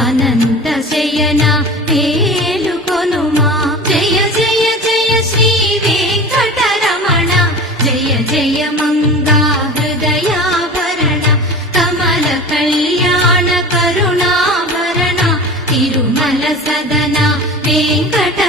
అనంత శయన మేలుకొనుమా జయ జయ జయ శ్రీ వెంకటరమణ జయ జయ మంగా హృదయాభరణ కమల కళ్యాణ కరుణాభరణ తిరుమల సదన వెంకట